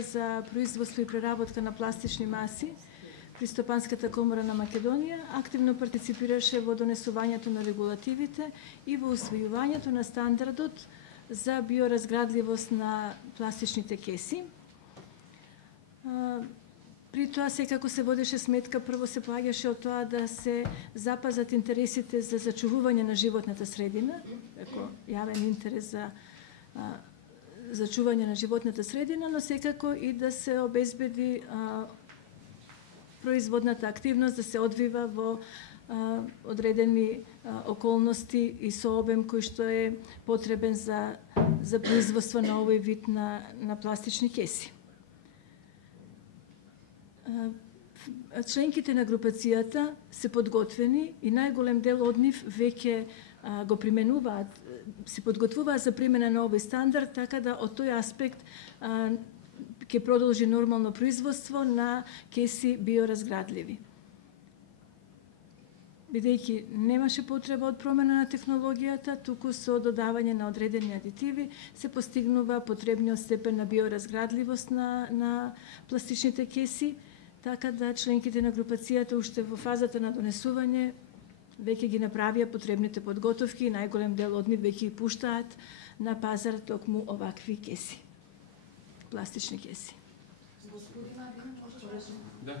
за производство и преработка на пластични маси при Стопанската комора на Македонија активно партиципираше во донесувањето на регулативите и во усвојувањето на стандардот за биоразградливост на пластичните кеси. При тоа секако се водеше сметка, прво се поаѓаше од тоа да се запазат интересите за зачувување на животната средина, како јавен интерес за зачување на животната средина, но секако и да се обезбеди производната активност да се одвива во одредени околности и со обем кој што е потребен за производство на овој вид на пластични кеси. Членките на групацијата се подготвени и најголем дел од нив веќе го применуваат, се подготвуваат за примена на овој стандард, така да од тој аспект ќе продолжи нормално производство на кеси биоразградливи. Бидејќи немаше потреба од промена на технологијата, туку со додавање на одредени адитиви се постигнува потребниот степен на биоразградливост на пластичните кеси, така да членките на групацијата уште во фазата на донесување веќе ги направија потребните подготовки и најголем дел од нив веќе ги пуштаат на пазар токму овакви кеси, пластични кеси. Да.